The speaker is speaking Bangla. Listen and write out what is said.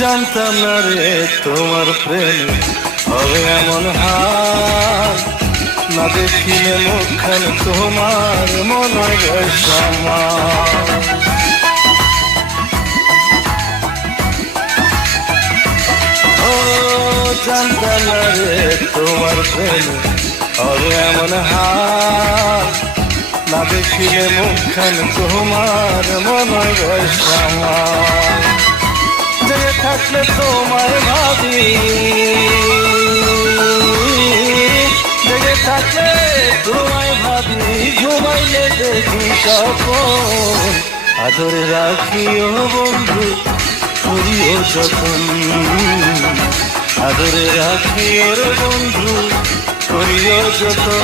জানতাম না রে তোমার প্রেম হবে এমন হাল, না দেখিলে মুখখান তোমার মনে সমা। ও জানতাম না রে তোমার প্রেম হবে এমন হাল, না দেখিলে মুখখান তোমার মনে সমা। জেগে থাকলে তোমায় ভাবি, জেগে থাকলে তোমায় ভাবি, ঘুমাইলে দেখি স্বপ্ন। আদরে রাখিও বন্ধু করিও যতন, আদরে রাখিও রে বন্ধু করিও যতন।